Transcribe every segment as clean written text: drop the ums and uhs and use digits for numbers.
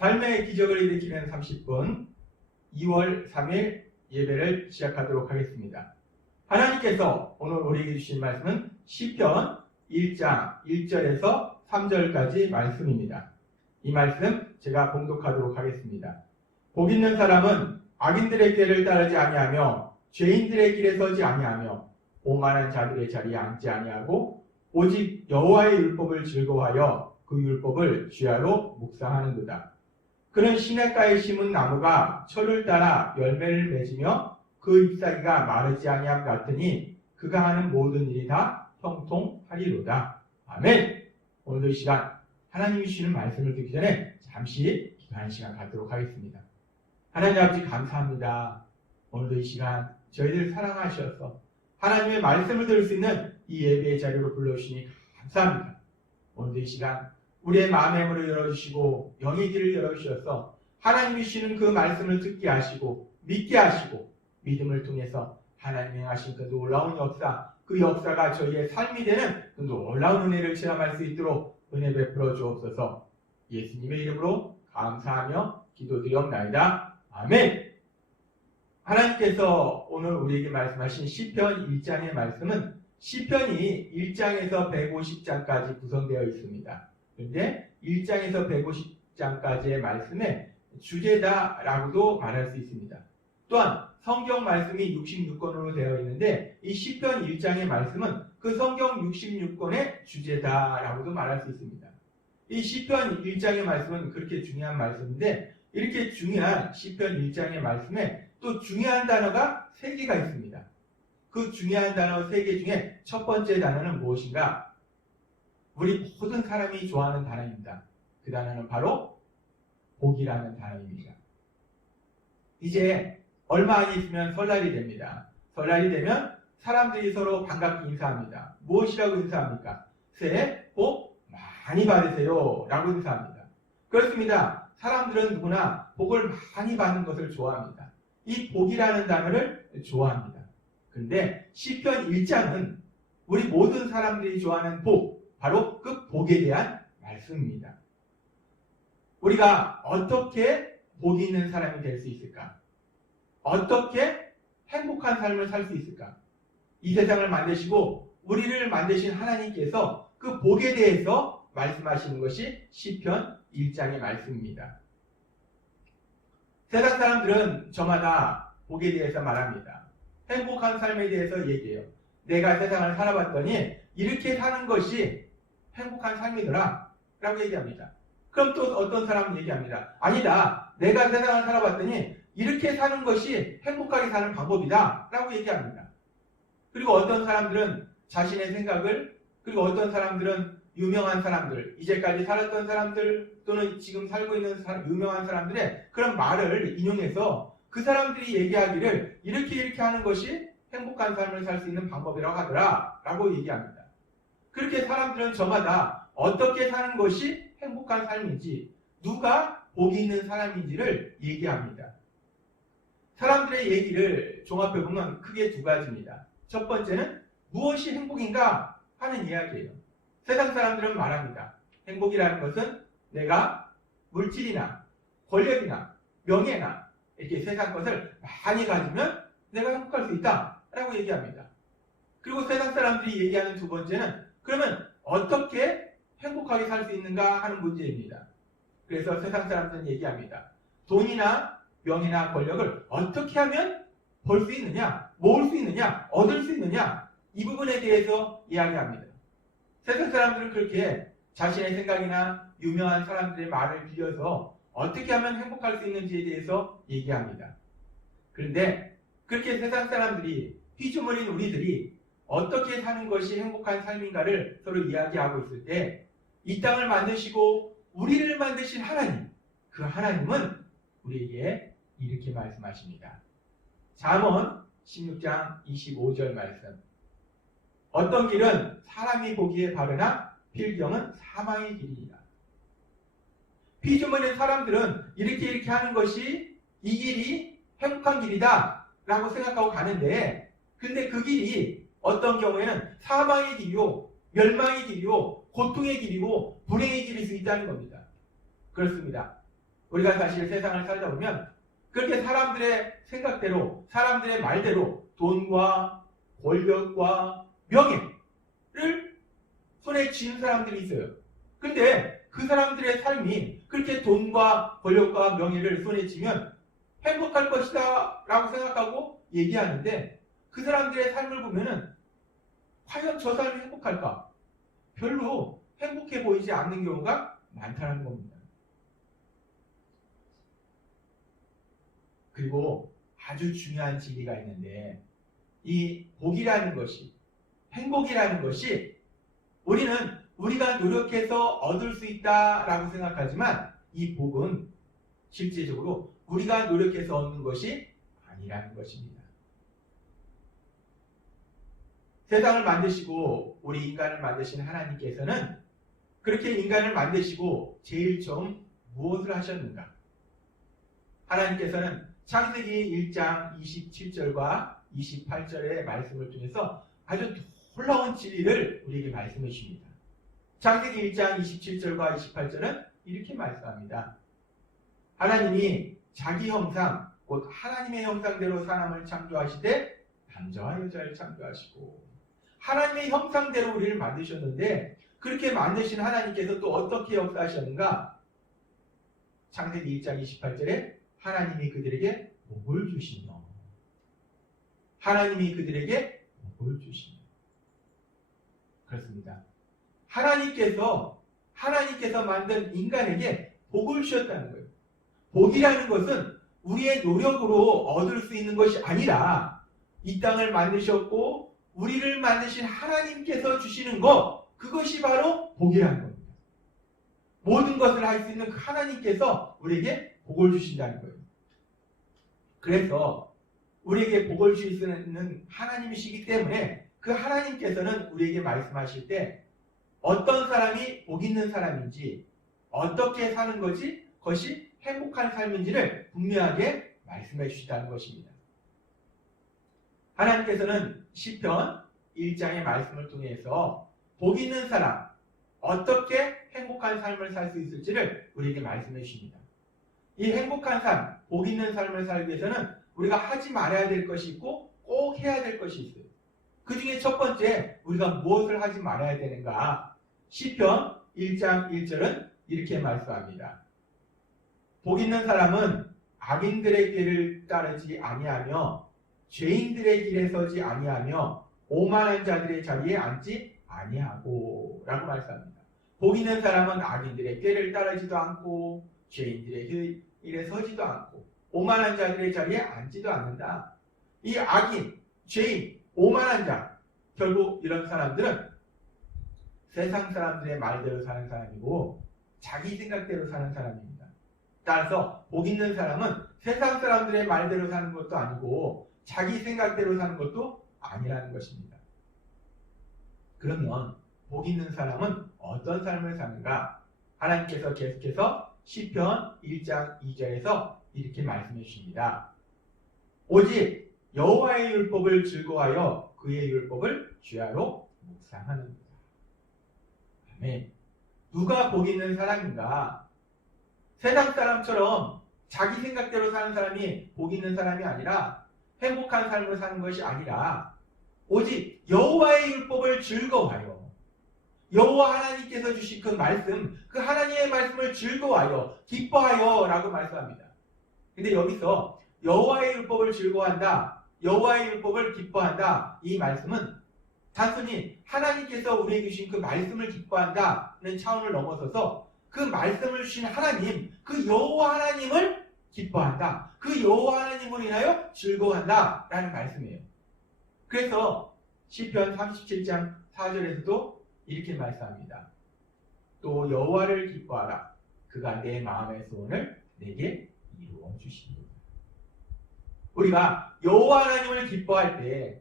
삶의 기적을 일으키는 30분 2월 3일 예배를 시작하도록 하겠습니다. 하나님께서 오늘 우리에게 주신 말씀은 시편 1장 1절에서 3절까지 말씀입니다. 이 말씀 제가 봉독하도록 하겠습니다. 복 있는 사람은 악인들의 길을 따르지 아니하며 죄인들의 길에 서지 아니하며 오만한 자들의 자리에 앉지 아니하고 오직 여호와의 율법을 즐거워하여 그 율법을 주야로 묵상하는도다. 그는 시냇가에 심은 나무가 철을 따라 열매를 맺으며 그 잎사귀가 마르지 아니함 같으니 그가 하는 모든 일이 다 형통하리로다. 아멘. 오늘도 이 시간 하나님이 주시는 말씀을 듣기 전에 잠시 기도하는 시간 갖도록 하겠습니다. 하나님 아버지 감사합니다. 오늘도 이 시간 저희들 사랑하셔서 하나님의 말씀을 들을 수 있는 이 예배의 자리로 불러주시니 감사합니다. 오늘도 이 시간 우리의 마음의 문을 열어주시고 영의 길을 열어주셔서 하나님이 주시는 그 말씀을 듣게 하시고 믿게 하시고 믿음을 통해서 하나님이 하신 그 놀라운 역사, 그 역사가 저희의 삶이 되는 그 놀라운 은혜를 체험할 수 있도록 은혜 베풀어 주옵소서. 예수님의 이름으로 감사하며 기도드리옵나이다. 아멘. 하나님께서 오늘 우리에게 말씀하신 시편 1장의 말씀은 시편이 1장에서 150장까지 구성되어 있습니다. 그런데 1장에서 150장까지의 말씀의 주제다라고도 말할 수 있습니다. 또한 성경 말씀이 66권으로 되어 있는데 이 시편 1장의 말씀은 그 성경 66권의 주제다라고도 말할 수 있습니다. 이 시편 1장의 말씀은 그렇게 중요한 말씀인데 이렇게 중요한 시편 1장의 말씀에 또 중요한 단어가 3개가 있습니다. 그 중요한 단어 3개 중에 첫 번째 단어는 무엇인가? 우리 모든 사람이 좋아하는 단어입니다. 그 단어는 바로 복이라는 단어입니다. 이제 얼마 안 있으면 설날이 됩니다. 설날이 되면 사람들이 서로 반갑게 인사합니다. 무엇이라고 인사합니까? 새해 복 많이 받으세요 라고 인사합니다. 그렇습니다. 사람들은 누구나 복을 많이 받는 것을 좋아합니다. 이 복이라는 단어를 좋아합니다. 그런데 시편 1장은 우리 모든 사람들이 좋아하는 복, 바로 그 복에 대한 말씀입니다. 우리가 어떻게 복이 있는 사람이 될 수 있을까? 어떻게 행복한 삶을 살 수 있을까? 이 세상을 만드시고 우리를 만드신 하나님께서 그 복에 대해서 말씀하시는 것이 시편 1장의 말씀입니다. 세상 사람들은 저마다 복에 대해서 말합니다. 행복한 삶에 대해서 얘기해요. 내가 세상을 살아봤더니 이렇게 사는 것이 행복한 삶이더라 라고 얘기합니다. 그럼 또 어떤 사람은 얘기합니다. 아니다. 내가 세상을 살아봤더니 이렇게 사는 것이 행복하게 사는 방법이다 라고 얘기합니다. 그리고 어떤 사람들은 자신의 생각을, 그리고 어떤 사람들은 유명한 사람들, 이제까지 살았던 사람들 또는 지금 살고 있는 유명한 사람들의 그런 말을 인용해서 그 사람들이 얘기하기를 이렇게 하는 것이 행복한 삶을 살 수 있는 방법이라고 하더라 라고 얘기합니다. 그렇게 사람들은 저마다 어떻게 사는 것이 행복한 삶인지, 누가 복이 있는 사람인지를 얘기합니다. 사람들의 얘기를 종합해보면 크게 2가지입니다. 첫 번째는 무엇이 행복인가 하는 이야기예요. 세상 사람들은 말합니다. 행복이라는 것은 내가 물질이나 권력이나 명예나 이렇게 세상 것을 많이 가지면 내가 행복할 수 있다 라고 얘기합니다. 그리고 세상 사람들이 얘기하는 2번째는 그러면 어떻게 행복하게 살 수 있는가 하는 문제입니다. 그래서 세상 사람들은 얘기합니다. 돈이나 명예나 권력을 어떻게 하면 벌 수 있느냐, 모을 수 있느냐, 얻을 수 있느냐, 이 부분에 대해서 이야기합니다. 세상 사람들은 그렇게 자신의 생각이나 유명한 사람들의 말을 빌려서 어떻게 하면 행복할 수 있는지에 대해서 얘기합니다. 그런데 그렇게 세상 사람들이, 피조물인 우리들이 어떻게 사는 것이 행복한 삶인가를 서로 이야기하고 있을 때 이 땅을 만드시고 우리를 만드신 하나님, 그 하나님은 우리에게 이렇게 말씀하십니다. 잠언 16장 25절 말씀. 어떤 길은 사람이 보기에 바르나 필경은 사망의 길이니라. 피조물인 사람들은 이렇게 하는 것이 이 길이 행복한 길이다 라고 생각하고 가는데, 근데 그 길이 어떤 경우에는 사망의 길이요, 멸망의 길이요, 고통의 길이고 불행의 길일 수 있다는 겁니다. 그렇습니다. 우리가 사실 세상을 살다 보면 그렇게 사람들의 생각대로, 사람들의 말대로 돈과 권력과 명예를 손에 쥐는 사람들이 있어요. 근데 그 사람들의 삶이 그렇게 돈과 권력과 명예를 손에 쥐면 행복할 것이다 라고 생각하고 얘기하는데, 그 사람들의 삶을 보면은 과연 저 사람이 행복할까? 별로 행복해 보이지 않는 경우가 많다는 겁니다. 그리고 아주 중요한 진리가 있는데, 이 복이라는 것이, 행복이라는 것이 우리는 우리가 노력해서 얻을 수 있다라고 생각하지만, 이 복은 실제적으로 우리가 노력해서 얻는 것이 아니라는 것입니다. 세상을 만드시고 우리 인간을 만드신 하나님께서는 그렇게 인간을 만드시고 제일 처음 무엇을 하셨는가? 하나님께서는 창세기 1장 27절과 28절의 말씀을 통해서 아주 놀라운 진리를 우리에게 말씀해 주십니다. 창세기 1장 27절과 28절은 이렇게 말씀합니다. 하나님이 자기 형상, 곧 하나님의 형상대로 사람을 창조하시되 남자와 여자를 창조하시고, 하나님의 형상대로 우리를 만드셨는데 그렇게 만드신 하나님께서 또 어떻게 역사하셨는가? 창세기 1장 28절에 하나님이 그들에게 복을 주시며, 하나님이 그들에게 복을 주시며. 그렇습니다. 하나님께서 만든 인간에게 복을 주셨다는 거예요. 복이라는 것은 우리의 노력으로 얻을 수 있는 것이 아니라 이 땅을 만드셨고 우리를 만드신 하나님께서 주시는 것, 그것이 바로 복이라는 겁니다. 모든 것을 할 수 있는 그 하나님께서 우리에게 복을 주신다는 거예요. 그래서 우리에게 복을 주시는 하나님이시기 때문에 그 하나님께서는 우리에게 말씀하실 때 어떤 사람이 복 있는 사람인지, 어떻게 사는 것이 행복한 삶인지를 분명하게 말씀해 주시다는 것입니다. 하나님께서는 시편 1장의 말씀을 통해서 복 있는 사람, 어떻게 행복한 삶을 살 수 있을지를 우리에게 말씀해 주십니다. 이 행복한 삶, 복 있는 삶을 살기 위해서는 우리가 하지 말아야 될 것이 있고 꼭 해야 될 것이 있어요. 그 중에 첫 번째, 우리가 무엇을 하지 말아야 되는가? 시편 1장 1절은 이렇게 말씀합니다. 복 있는 사람은 악인들의 길을 따르지 아니하며 죄인들의 길에 서지 아니하며 오만한 자들의 자리에 앉지 아니하고 라고 말씀합니다. 복 있는 사람은 악인들의 길을 따르지도 않고 죄인들의 길에 서지도 않고 오만한 자들의 자리에 앉지도 않는다. 이 악인, 죄인, 오만한 자, 결국 이런 사람들은 세상 사람들의 말대로 사는 사람이고 자기 생각대로 사는 사람입니다. 따라서 복 있는 사람은 세상 사람들의 말대로 사는 것도 아니고 자기 생각대로 사는 것도 아니라는 것입니다. 그러면 복 있는 사람은 어떤 삶을 사는가? 하나님께서 계속해서 시편 1장 2절에서 이렇게 말씀해 주십니다. 오직 여호와의 율법을 즐거워하여 그의 율법을 주야로 묵상하는도다. 아멘. 누가 복 있는 사람인가? 세상 사람처럼 자기 생각대로 사는 사람이 복 있는 사람이 아니라, 행복한 삶을 사는 것이 아니라 오직 여호와의 율법을 즐거워하여, 여호와 하나님께서 주신 그 말씀, 그 하나님의 말씀을 즐거워하여, 기뻐하여 라고 말씀합니다. 근데 여기서 여호와의 율법을 즐거워한다, 여호와의 율법을 기뻐한다, 이 말씀은 단순히 하나님께서 우리에게 주신 그 말씀을 기뻐한다는 차원을 넘어서서 그 말씀을 주신 하나님, 그 여호와 하나님을 기뻐한다, 그 여호와 하나님을 인하여 즐거워한다 라는 말씀이에요. 그래서 시편 37장 4절에서도 이렇게 말씀합니다. 또 여호와를 기뻐하라, 그가 내 마음의 소원을 내게 이루어 주시리로다. 우리가 여호와 하나님을 기뻐할 때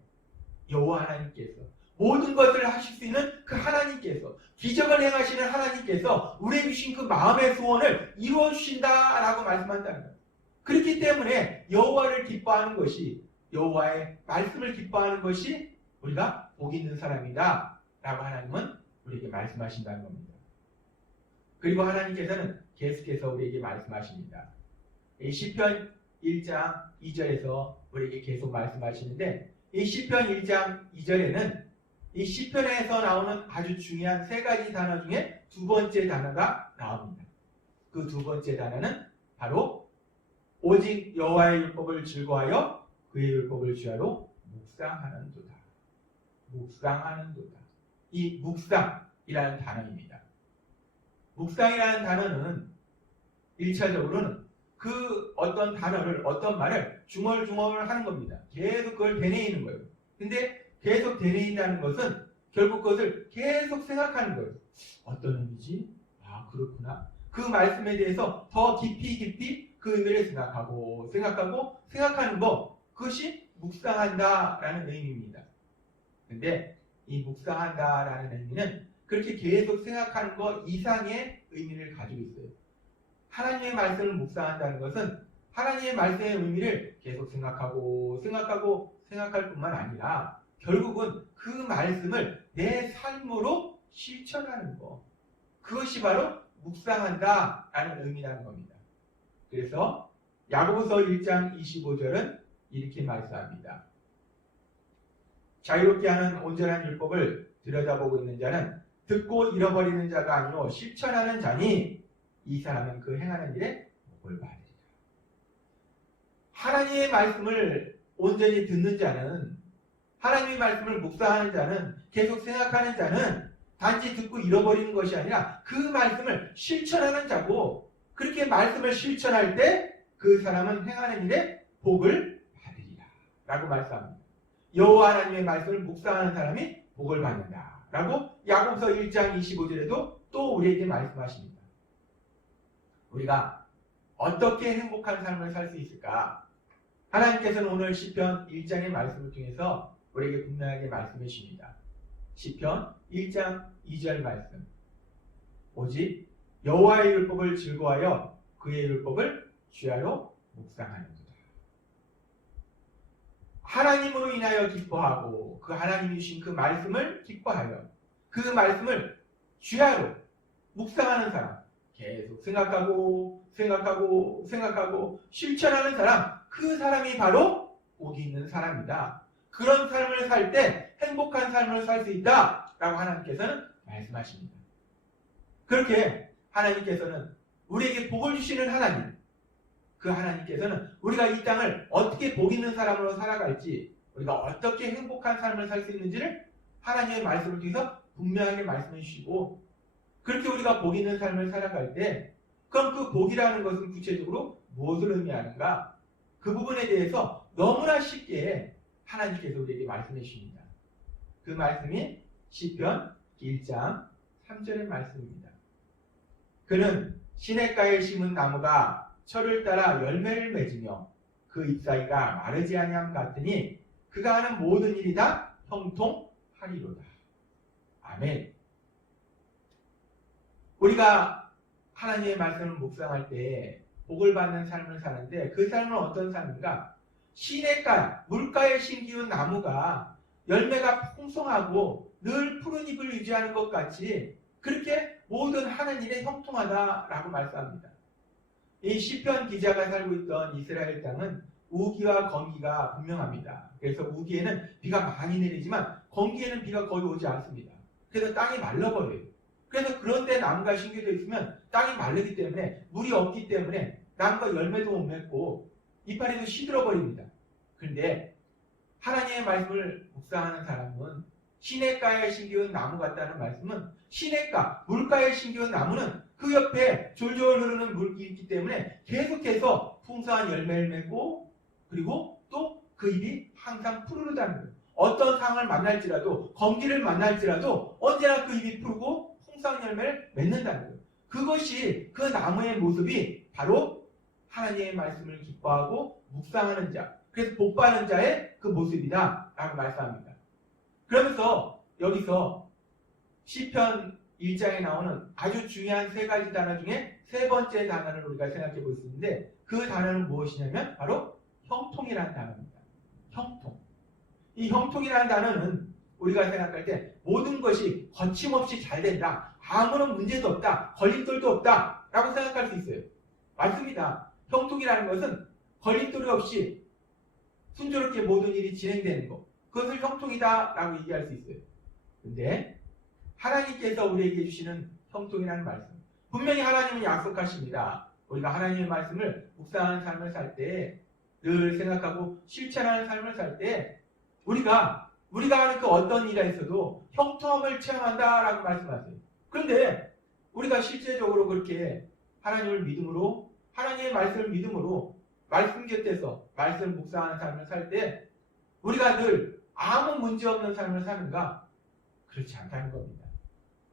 여호와 하나님께서, 모든 것을 하실 수 있는 그 하나님께서, 기적을 행하시는 하나님께서 우리에게 주신 그 마음의 소원을 이루어 주신다라고 말씀한다는 거예요. 그렇기 때문에 여호와를 기뻐하는 것이, 여호와의 말씀을 기뻐하는 것이 우리가 복 있는 사람이다 라고 하나님은 우리에게 말씀하신다는 겁니다. 그리고 하나님께서는 계속해서 우리에게 말씀하십니다. 이 시편 1장 2절에서 우리에게 계속 말씀하시는데 이 시편 1장 2절에는 이 시편에서 나오는 아주 중요한 세 가지 단어 중에 두 번째 단어가 나옵니다. 그 두 번째 단어는 바로 오직 여호와의 율법을 즐거워하여 그의 율법을 주야로 묵상하는도다. 묵상하는도다. 이 묵상이라는 단어입니다. 묵상이라는 단어는 1차적으로는 그 어떤 단어를 어떤 말을 중얼중얼 하는 겁니다. 계속 그걸 되뇌이는 거예요. 근데 계속 되뇌인다는 것은 결국 그것을 계속 생각하는 거예요. 어떤 의미지? 아 그렇구나. 그 말씀에 대해서 더 깊이 그 의미를 생각하는 거, 그것이 묵상한다라는 의미입니다. 근데 이 묵상한다라는 의미는 그렇게 계속 생각하는 것 이상의 의미를 가지고 있어요. 하나님의 말씀을 묵상한다는 것은 하나님의 말씀의 의미를 계속 생각할 뿐만 아니라 결국은 그 말씀을 내 삶으로 실천하는 것, 그것이 바로 묵상한다라는 의미라는 겁니다. 그래서 야고보서 1장 25절은 이렇게 말씀합니다. 자유롭게 하는 온전한 율법을 들여다보고 있는 자는 듣고 잃어버리는 자가 아니요 실천하는 자니 이 사람은 그 행하는 일에 복을 받으리라. 하나님의 말씀을 온전히 듣는 자는, 하나님의 말씀을 묵상하는 자는, 계속 생각하는 자는 단지 듣고 잃어버리는 것이 아니라 그 말씀을 실천하는 자고, 그렇게 말씀을 실천할 때 그 사람은 행하는 일에 복을 받으리라 라고 말씀합니다. 여호와 하나님의 말씀을 묵상하는 사람이 복을 받는다 라고 야고보서 1장 25절에도 또 우리에게 말씀하십니다. 우리가 어떻게 행복한 삶을 살 수 있을까? 하나님께서는 오늘 시편 1장의 말씀을 통해서 우리에게 분명하게 말씀해 주십니다. 시편 1장 2절 말씀. 오직 여호와의 율법을 즐거워하여 그의 율법을 주야로 묵상하는도다. 하나님으로 인하여 기뻐하고 그 하나님이 주신 그 말씀을 기뻐하여 그 말씀을 주야로 묵상하는 사람, 계속 생각하고 실천하는 사람, 그 사람이 바로 복이 있는 사람이다. 그런 삶을 살 때 행복한 삶을 살 수 있다 라고 하나님께서는 말씀하십니다. 그렇게 하나님께서는 우리에게 복을 주시는 하나님, 그 하나님께서는 우리가 이 땅을 어떻게 복 있는 사람으로 살아갈지, 우리가 어떻게 행복한 삶을 살 수 있는지를 하나님의 말씀을 통해서 분명하게 말씀해 주시고, 그렇게 우리가 복 있는 삶을 살아갈 때 그럼 그 복이라는 것은 구체적으로 무엇을 의미하는가? 그 부분에 대해서 너무나 쉽게 하나님께서 우리에게 말씀해 주십니다. 그 말씀이 시편 1장 3절의 말씀입니다. 그는 시냇가에 심은 나무가 철을 따라 열매를 맺으며 그 잎사귀가 마르지 아니함 같으니 그가 하는 모든 일이 다 형통하리로다. 아멘. 우리가 하나님의 말씀을 묵상할 때 복을 받는 삶을 사는데 그 삶은 어떤 삶인가? 시냇가, 물가에 심기운 나무가 열매가 풍성하고 늘 푸른 잎을 유지하는 것 같이 그렇게 모든 하는 일에 형통하다라고 말씀합니다. 이 시편 기자가 살고 있던 이스라엘 땅은 우기와 건기가 분명합니다. 그래서 우기에는 비가 많이 내리지만 건기에는 비가 거의 오지 않습니다. 그래서 땅이 말라버려요. 그래서 그런데 나무가 심겨져 있으면 땅이 마르기 때문에 물이 없기 때문에 나무가 열매도 못 맺고 이파리도 시들어버립니다. 그런데 하나님의 말씀을 묵상하는 사람은 시냇가에 심겨온 나무 같다는 말씀은 시냇가, 물가에 심겨온 나무는 그 옆에 졸졸 흐르는 물이 있기 때문에 계속해서 풍성한 열매를 맺고 그리고 또 그 잎이 항상 푸르르다는 거예요. 어떤 상황을 만날지라도 건기를 만날지라도 언제나 그 잎이 푸르고 풍성한 열매를 맺는다는 거예요. 그것이 그 나무의 모습이 바로 하나님의 말씀을 기뻐하고 묵상하는 자, 그래서 복받는 자의 그 모습이다 라고 말씀합니다. 그러면서 여기서 시편 1장에 나오는 아주 중요한 세 가지 단어 중에 세 번째 단어를 우리가 생각해 볼 수 있는데 그 단어는 무엇이냐면 바로 형통이라는 단어입니다. 형통. 이 형통이라는 단어는 우리가 생각할 때 모든 것이 거침없이 잘 된다. 아무런 문제도 없다, 걸림돌도 없다 라고 생각할 수 있어요. 맞습니다. 형통이라는 것은 걸림돌이 없이 순조롭게 모든 일이 진행되는 것, 그것을 형통이다 라고 얘기할 수 있어요. 근데 하나님께서 우리에게 주시는 형통이라는 말씀, 분명히 하나님은 약속하십니다. 우리가 하나님의 말씀을 묵상하는 삶을 살 때, 늘 생각하고 실천하는 삶을 살 때 우리가 하는 그 어떤 일에서도 형통함을 체험한다라고 말씀하세요. 그런데 우리가 실제적으로 그렇게 하나님을 믿음으로, 하나님의 말씀을 믿음으로 말씀 곁에서 말씀 묵상하는 삶을 살 때 우리가 늘 아무 문제 없는 삶을 사는가? 그렇지 않다는 겁니다.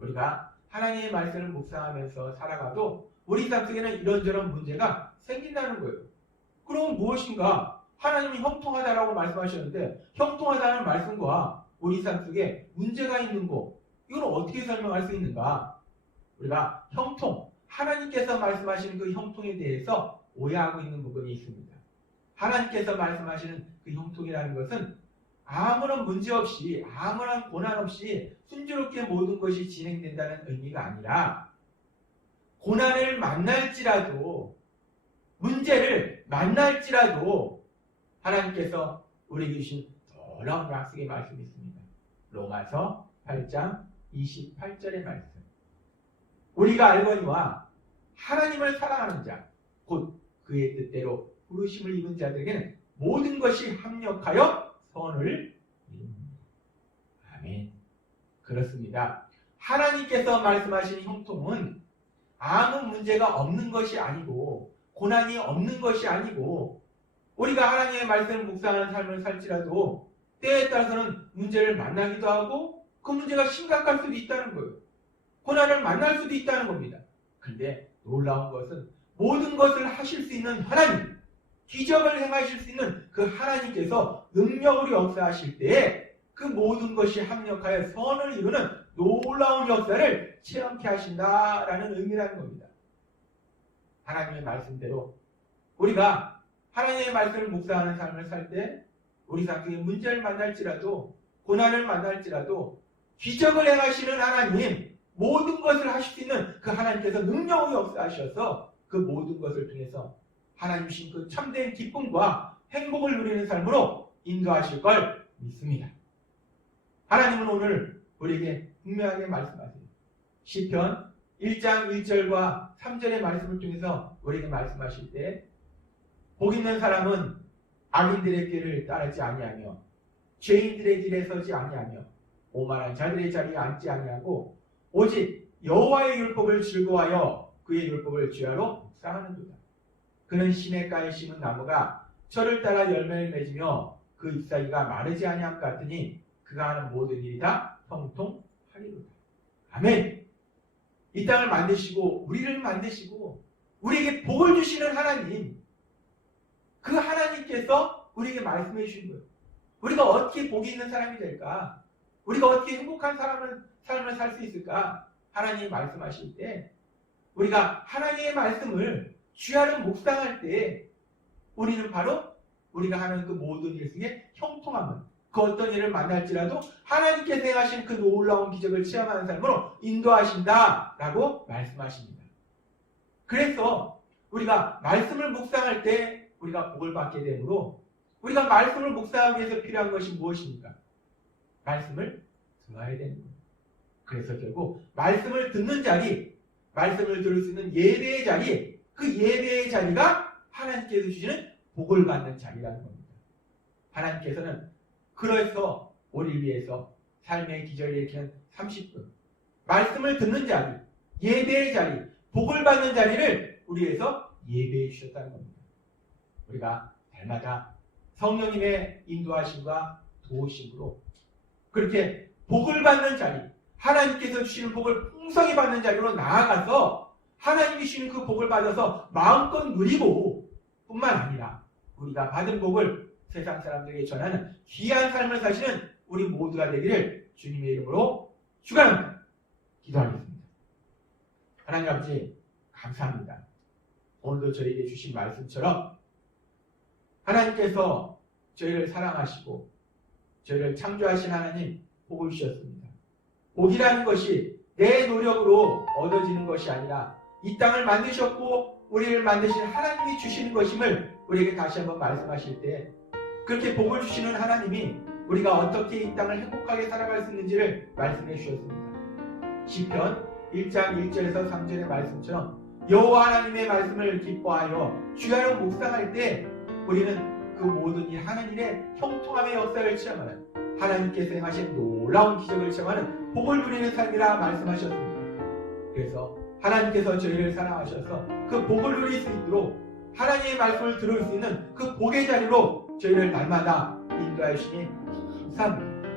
우리가 하나님의 말씀을 묵상하면서 살아가도 우리 삶 속에는 이런저런 문제가 생긴다는 거예요. 그럼 무엇인가? 하나님이 형통하다라고 말씀하셨는데 형통하다는 말씀과 우리 삶 속에 문제가 있는 것, 이걸 어떻게 설명할 수 있는가? 우리가 형통, 하나님께서 말씀하시는 그 형통에 대해서 오해하고 있는 부분이 있습니다. 하나님께서 말씀하시는 그 형통이라는 것은 아무런 문제 없이, 아무런 고난 없이 순조롭게 모든 것이 진행된다는 의미가 아니라, 고난을 만날지라도, 문제를 만날지라도 하나님께서 우리에게 주신 놀라운 약속의 말씀이 있습니다. 로마서 8장 28절의 말씀. 우리가 알거니와 하나님을 사랑하는 자, 곧 그의 뜻대로 부르심을 입은 자들에게는 모든 것이 합력하여 선을 이룹니다. 아멘. 그렇습니다. 하나님께서 말씀하신 형통은 아무 문제가 없는 것이 아니고, 고난이 없는 것이 아니고, 우리가 하나님의 말씀을 묵상하는 삶을 살지라도 때에 따라서는 문제를 만나기도 하고 그 문제가 심각할 수도 있다는 거예요. 고난을 만날 수도 있다는 겁니다. 그런데 놀라운 것은 모든 것을 하실 수 있는 하나님, 기적을 행하실 수 있는 그 하나님께서 능력으로 역사하실 때에 그 모든 것이 합력하여 선을 이루는 놀라운 역사를 체험케 하신다라는 의미라는 겁니다. 하나님의 말씀대로 우리가 하나님의 말씀을 묵상하는 삶을 살 때 우리 삶 속에 문제를 만날지라도, 고난을 만날지라도 기적을 행하시는 하나님, 모든 것을 하실 수 있는 그 하나님께서 능력으로 역사하셔서 그 모든 것을 통해서 하나님 주신 그 참된 기쁨과 행복을 누리는 삶으로 인도하실 걸 믿습니다. 하나님은 오늘 우리에게 분명하게 말씀하세요. 시편 1장 1절과 3절의 말씀을 통해서 우리에게 말씀하실 때, 복 있는 사람은 악인들의 길을 따르지 아니하며 죄인들의 길에 서지 아니하며 오만한 자들의 자리에 앉지 아니하고 오직 여호와의 율법을 즐거워하여 그의 율법을 주야로 묵상하는도다. 그는 시냇가에 심은 나무가 철을 따라 열매를 맺으며 그 잎사귀가 마르지 아니함 같으니 그가 하는 모든 일이 다 형통하리로다. 아멘. 이 땅을 만드시고 우리를 만드시고 우리에게 복을 주시는 하나님, 그 하나님께서 우리에게 말씀해 주신 거예요. 우리가 어떻게 복이 있는 사람이 될까? 우리가 어떻게 행복한 삶을 살 수 있을까? 하나님이 말씀하실 때 우리가 하나님의 말씀을 주야로 묵상할 때 우리는 바로 우리가 하는 그 모든 일 중에 형통함을, 그 어떤 일을 만날지라도 하나님께서 행하신 그 놀라운 기적을 체험하는 삶으로 인도하신다라고 말씀하십니다. 그래서 우리가 말씀을 묵상할 때 우리가 복을 받게 되므로 우리가 말씀을 묵상하기 위해서 필요한 것이 무엇입니까? 말씀을 들어야 되는 거예요. 그래서 결국 말씀을 듣는 자리, 말씀을 들을 수 있는 예배의 자리, 그 예배의 자리가 하나님께서 주시는 복을 받는 자리라는 겁니다. 하나님께서는 그래서 우리를 위해서 삶의 기절을 일으키는 30분, 말씀을 듣는 자리, 예배의 자리, 복을 받는 자리를 우리 위해서 예배해 주셨다는 겁니다. 우리가 날마다 성령님의 인도하심과 도우심으로 그렇게 복을 받는 자리, 하나님께서 주시는 복을 풍성히 받는 자리로 나아가서 하나님이 주시는 그 복을 받아서 마음껏 누리고 뿐만 아니라 우리가 받은 복을 세상 사람들에게 전하는 귀한 삶을 사시는 우리 모두가 되기를 주님의 이름으로 축원합니다. 기도하겠습니다. 하나님 아버지 감사합니다. 오늘도 저희에게 주신 말씀처럼 하나님께서 저희를 사랑하시고 저희를 창조하신 하나님 복을 주셨습니다. 복이라는 것이 내 노력으로 얻어지는 것이 아니라 이 땅을 만드셨고 우리를 만드신 하나님이 주시는 것임을 우리에게 다시 한번 말씀하실 때, 그렇게 복을 주시는 하나님이 우리가 어떻게 이 땅을 행복하게 살아갈 수 있는지를 말씀해 주셨습니다. 시편 1장 1절에서 3절의 말씀처럼 여호와 하나님의 말씀을 기뻐하여 주야로 묵상할 때 우리는 그 모든 일 하나님의 형통함의 역사를 체험하는, 하나님께서 행하신 놀라운 기적을 체험하는 복을 누리는 삶이라 말씀하셨습니다. 그래서 하나님께서 저희를 사랑하셔서 그 복을 누릴 수 있도록 하나님의 말씀을 들을 수 있는 그 복의 자리로 저희를 날마다 인도하여 주시니 감사합니다.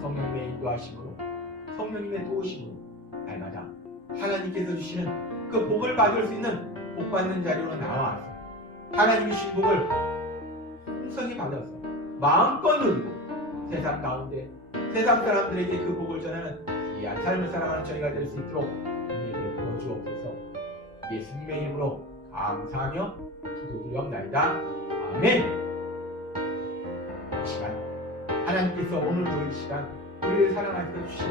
성령님의 인도하심으로, 성령님의 도우심으로 날마다 하나님께서 주시는 그 복을 받을 수 있는 복 받는 자리로 나와서 하나님이 주신 복을 풍성히 받아서 마음껏 누리고 세상 가운데 세상 사람들에게 그 복을 전하는 귀한 삶을 살아가는 저희가 될 수 있도록 은혜를 베풀어 주옵소서. 예수님의 이름으로 감사하며 기도드리옵나이다. 아멘. 이 시간 하나님께서 오늘도 이 시간 우리를 사랑하셔서 주신